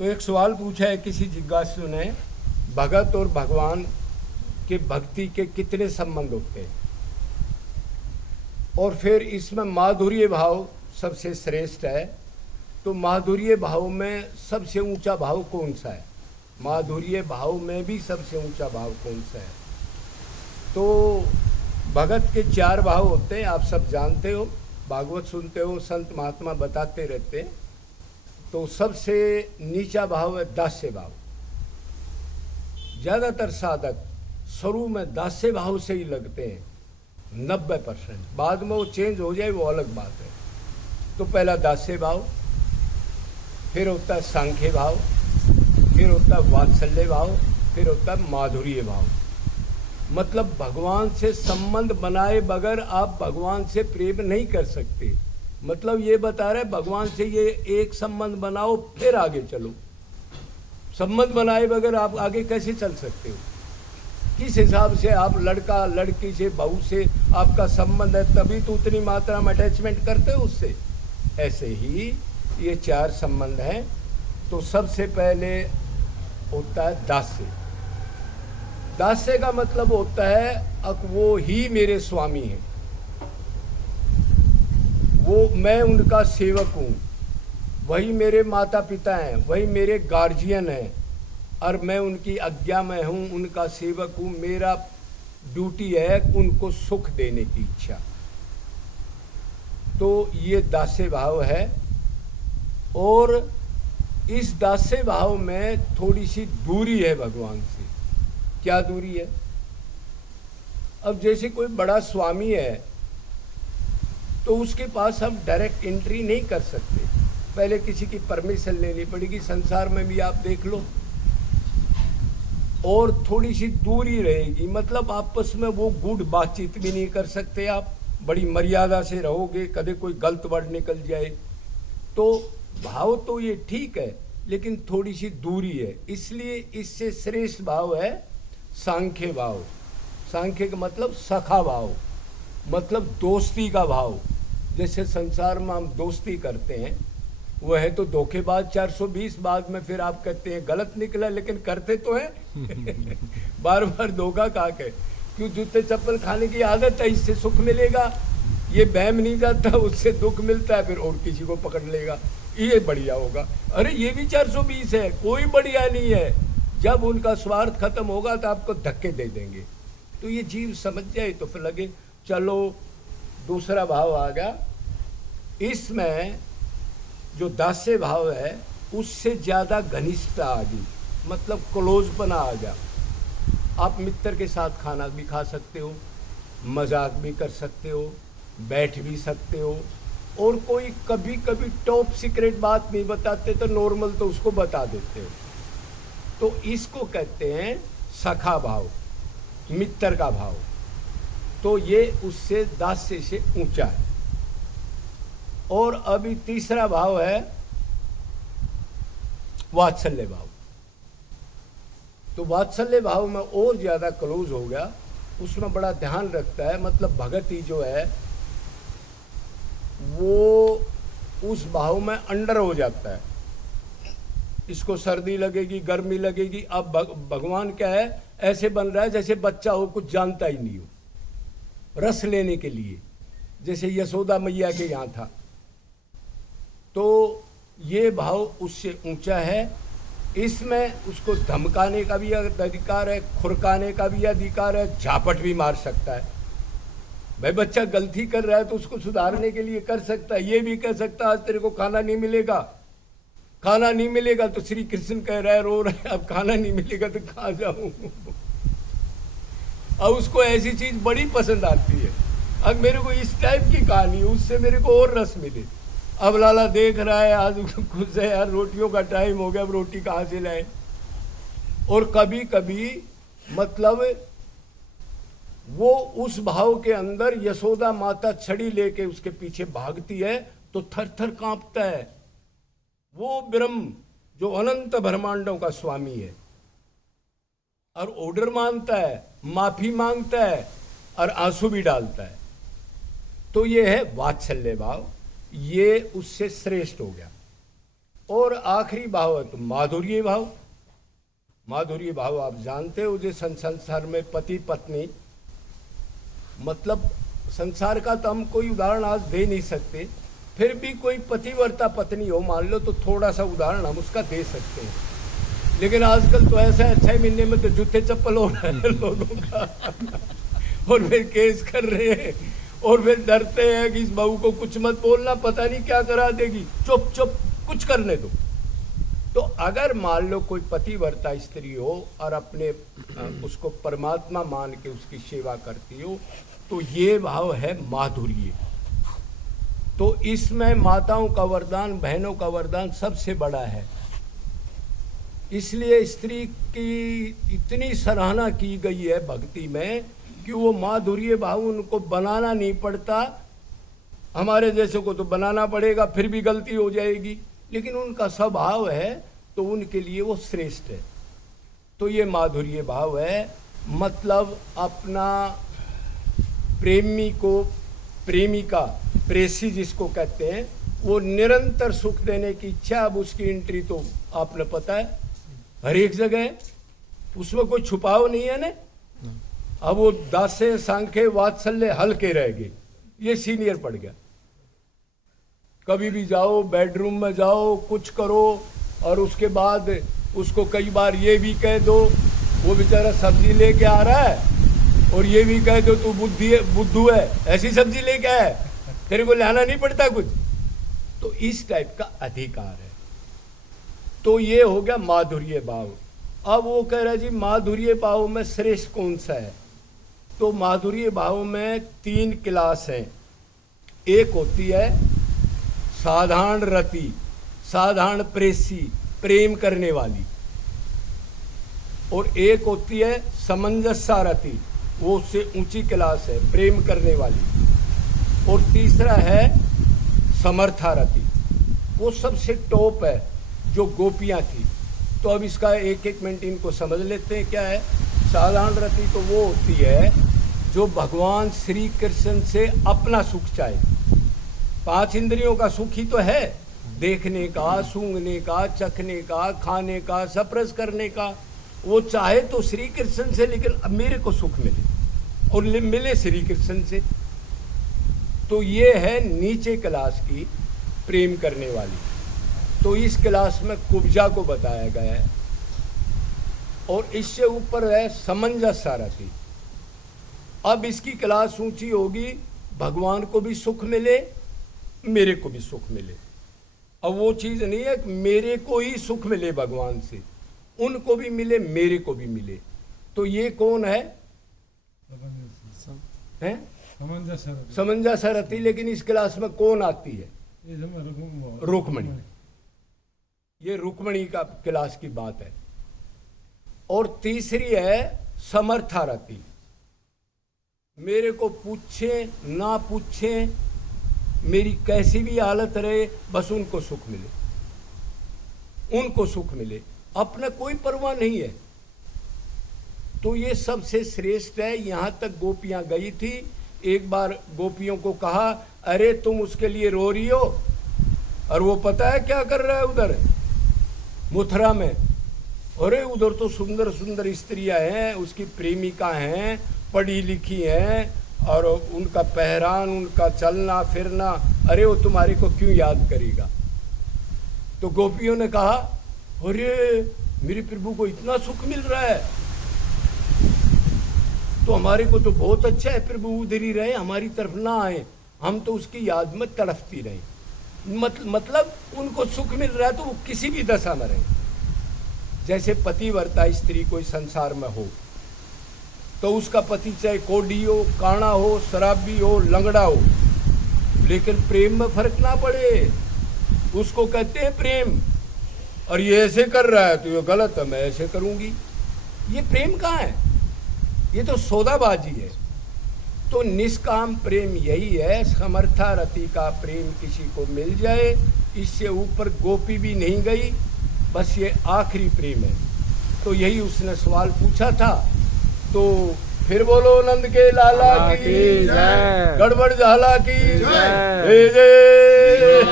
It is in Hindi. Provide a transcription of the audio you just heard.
तो एक सवाल पूछा है किसी जिज्ञासु ने, भगत और भगवान के भक्ति के कितने संबंध होते हैं, और फिर इसमें माधुर्य भाव सबसे श्रेष्ठ है। तो माधुर्य भाव में सबसे ऊंचा भाव कौन सा है? माधुर्य भाव में भी सबसे ऊंचा भाव कौन सा है? तो भगत के 4 भाव होते हैं, आप सब जानते हो, भागवत सुनते हो, संत महात्मा बताते रहते हैं। तो सबसे नीचा भाव है दास्य भाव। ज़्यादातर साधक शुरू में दास्य भाव से ही लगते हैं, 90%। बाद में वो चेंज हो जाए वो अलग बात है। तो पहला दास्य भाव, फिर होता है सांख्य भाव, फिर होता है वात्सल्य भाव, फिर होता है माधुर्य भाव। मतलब भगवान से संबंध बनाए बगैर आप भगवान से प्रेम नहीं कर सकते। मतलब ये बता रहे भगवान से ये एक संबंध बनाओ फिर आगे चलो। संबंध बनाए बगैर आप आगे कैसे चल सकते हो? किस हिसाब से आप लड़का लड़की से बहू से आपका संबंध है, तभी तो उतनी मात्रा में अटैचमेंट करते हो उससे। ऐसे ही ये 4 संबंध हैं। तो सबसे पहले होता है दास्य। दास्य का मतलब होता है अब वो ही मेरे स्वामी हैं, वो मैं उनका सेवक हूँ, वही मेरे माता पिता हैं, वही मेरे गार्जियन हैं, और मैं उनकी आज्ञा में हूँ, उनका सेवक हूँ। मेरा ड्यूटी है उनको सुख देने की इच्छा। तो ये दास्य भाव है। और इस दास्य भाव में थोड़ी सी दूरी है भगवान से। क्या दूरी है? अब जैसे कोई बड़ा स्वामी है तो उसके पास हम डायरेक्ट एंट्री नहीं कर सकते, पहले किसी की परमिशन लेनी पड़ेगी। संसार में भी आप देख लो। और थोड़ी सी दूरी रहेगी, मतलब आपस में वो गुड बातचीत भी नहीं कर सकते आप, बड़ी मर्यादा से रहोगे, कभी कोई गलत वर्ड निकल जाए। तो भाव तो ये ठीक है, लेकिन थोड़ी सी दूरी है। इसलिए इससे श्रेष्ठ भाव है सांख्य भाव। सांख्य का मतलब सखा भाव, मतलब दोस्ती का भाव। जैसे संसार में हम दोस्ती करते हैं, वो है तो धोखेबाज 420। बाद में फिर आप कहते हैं गलत निकला, लेकिन करते तो हैं। बार बार धोखा खा के क्यों? जूते चप्पल खाने की आदत है, इससे सुख मिलेगा। ये बहम नहीं जाता, उससे दुख मिलता है, फिर और किसी को पकड़ लेगा, ये बढ़िया होगा। अरे ये भी 420 है, कोई बढ़िया नहीं है। जब उनका स्वार्थ खत्म होगा तो आपको धक्के दे देंगे। तो ये जीव समझ जाए तो फिर लगे चलो। दूसरा भाव आ गया, इसमें जो दास्य भाव है उससे ज़्यादा घनिष्ठता आ गई, मतलब क्लोजपना आ गया। आप मित्र के साथ खाना भी खा सकते हो, मजाक भी कर सकते हो, बैठ भी सकते हो, और कोई कभी कभी टॉप सीक्रेट बात नहीं बताते तो नॉर्मल तो उसको बता देते हो। तो इसको कहते हैं सखा भाव, मित्र का भाव। तो ये उससे दास्य से ऊंचा है। और अभी तीसरा भाव है वात्सल्य भाव। तो वात्सल्य भाव में और ज़्यादा क्लोज हो गया, उसमें बड़ा ध्यान रखता है। मतलब भगत ही जो है वो उस भाव में अंडर हो जाता है। इसको सर्दी लगेगी, गर्मी लगेगी। अब भगवान क्या है, ऐसे बन रहा है जैसे बच्चा हो, कुछ जानता ही नहीं हो, रस लेने के लिए, जैसे यशोदा मैया के यहाँ था। तो ये भाव उससे ऊंचा है। इसमें उसको धमकाने का भी अधिकार है, खुरकाने का भी अधिकार है, झापट भी मार सकता है। भाई बच्चा गलती कर रहा है तो उसको सुधारने के लिए कर सकता है। ये भी कह सकता है आज तेरे को खाना नहीं मिलेगा, खाना नहीं मिलेगा। तो श्री कृष्ण कह रहा है, रो रहा है, अब खाना नहीं मिलेगा तो कहाँ जाऊं। अब उसको ऐसी चीज बड़ी पसंद आती है। अब मेरे को इस टाइप की कहानी, उससे मेरे को और रस मिले। अब लाला देख रहा है, आज खुश है यार, रोटियों का टाइम हो गया, अब रोटी कहाँ से लाए। और कभी कभी मतलब वो उस भाव के अंदर यशोदा माता छड़ी लेके उसके पीछे भागती है तो थर थर कांपता है। वो ब्रह्म जो अनंत ब्रह्मांडों का स्वामी है, और ऑर्डर मानता है, माफी मांगता है, और आंसू भी डालता है। तो ये है वात्सल्य भाव, ये उससे श्रेष्ठ हो गया। और आखिरी भाव है तो माधुर्य भाव। माधुर्य भाव आप जानते हो, जो संसार में पति पत्नी, मतलब संसार का तो हम कोई उदाहरण आज दे नहीं सकते, फिर भी कोई पतिव्रता पत्नी हो मान लो तो थोड़ा सा उदाहरण हम उसका दे सकते हैं। लेकिन आजकल तो ऐसा है 6 महीने में तो जूते चप्पल हो रहे हैं लोगों का और फिर केस कर रहे हैं और फिर डरते हैं कि इस बहू को कुछ मत बोलना, पता नहीं क्या करा देगी, चुप चुप कुछ करने दो। तो अगर मान लो कोई पतिव्रता स्त्री हो और अपने उसको परमात्मा मान के उसकी सेवा करती हो, तो ये भाव है माधुर्य। तो इसमें माताओं का वरदान, बहनों का वरदान सबसे बड़ा है। इसलिए स्त्री की इतनी सराहना की गई है भक्ति में कि वो माधुर्य भाव उनको बनाना नहीं पड़ता। हमारे जैसे को तो बनाना पड़ेगा, फिर भी गलती हो जाएगी, लेकिन उनका स्वभाव है तो उनके लिए वो श्रेष्ठ है। तो ये माधुर्य भाव है, मतलब अपना प्रेमी को, प्रेमिका, प्रेसी जिसको कहते हैं, वो निरंतर सुख देने की इच्छा। अब उसकी एंट्री तो आपने पता है हर एक जगह है, उसमें कोई छुपाव नहीं है ना। अब वो दासे सांखे वात्सल्य हल्के रह गए, ये सीनियर पड़ गया। कभी भी जाओ, बेडरूम में जाओ, कुछ करो, और उसके बाद उसको कई बार ये भी कह दो, वो बेचारा सब्जी लेके आ रहा है, और ये भी कह दो तू बुद्धू है, ऐसी सब्जी लेके आया, तेरे को लाना नहीं पड़ता कुछ। तो इस टाइप का अधिकार है। तो ये हो गया माधुर्य भाव। अब वो कह रहा है जी माधुर्य भाव में श्रेष्ठ कौन सा है? तो माधुर्य भाव में 3 क्लास हैं। एक होती है साधारण रति, साधारण प्रेसी, प्रेम करने वाली, और एक होती है समंजसा रति, वो उससे ऊंची क्लास है, प्रेम करने वाली, और तीसरा है समर्थारति, वो सबसे टॉप है, जो गोपियां थी। तो अब इसका एक एक मिनट इनको समझ लेते हैं क्या है। साधारण रति तो वो होती है जो भगवान श्री कृष्ण से अपना सुख चाहे। 5 इंद्रियों का सुख ही तो है, देखने का, सूंघने का, चखने का, खाने का, स्पर्श करने का। वो चाहे तो श्री कृष्ण से, लेकिन अब मेरे को सुख मिले और मिले श्री कृष्ण से। तो ये है नीचे क्लास की प्रेम करने वाली। तो इस क्लास में कुब्जा को बताया गया है, और इससे ऊपर है समंजस रति। अब इसकी क्लास ऊंची होगी, भगवान को भी सुख मिले, मेरे को भी सुख मिले। अब वो चीज नहीं है कि मेरे को ही सुख मिले भगवान से, उनको भी मिले, मेरे को भी मिले। तो ये कौन है? समंजस रति। लेकिन इस क्लास में कौन आती है? रुक्मणी। ये रुक्मणी का क्लास की बात है। और तीसरी है समर्थारति। मेरे को पूछे ना पूछे, मेरी कैसी भी हालत रहे, बस उनको सुख मिले, उनको सुख मिले, अपना कोई परवाह नहीं है। तो ये सबसे श्रेष्ठ है। यहां तक गोपियां गई थी। एक बार गोपियों को कहा, अरे तुम उसके लिए रो रही हो, और वो पता है क्या कर रहा है उधर मथुरा में? अरे उधर तो सुंदर सुंदर स्त्रियां हैं, उसकी प्रेमिका हैं, पढ़ी लिखी हैं, और उनका पहरान, उनका चलना फिरना, अरे वो तुम्हारे को क्यों याद करेगा? तो गोपियों ने कहा, अरे मेरे प्रभु को इतना सुख मिल रहा है, तो हमारे को तो बहुत अच्छा है, प्रभु उधर ही रहे, हमारी तरफ ना आए, हम तो उसकी याद में तड़पती रहे। मतलब उनको सुख मिल रहा है तो वो किसी भी दशा में रहे। जैसे पतिव्रता स्त्री कोई संसार में हो, तो उसका पति चाहे कोढ़ी हो, काना हो, शराबी हो, लंगड़ा हो, लेकिन प्रेम में फर्क ना पड़े, उसको कहते हैं प्रेम। और ये ऐसे कर रहा है तो ये गलत है, मैं ऐसे करूंगी, ये प्रेम कहाँ है? ये तो सौदाबाजी है। तो निष्काम प्रेम यही है, समर्था रति का प्रेम किसी को मिल जाए, इससे ऊपर गोपी भी नहीं गई, बस ये आखिरी प्रेम है। तो यही उसने सवाल पूछा था। तो फिर बोलो नंद के लाला की जय, गड़बड़ झाला की जय, जय।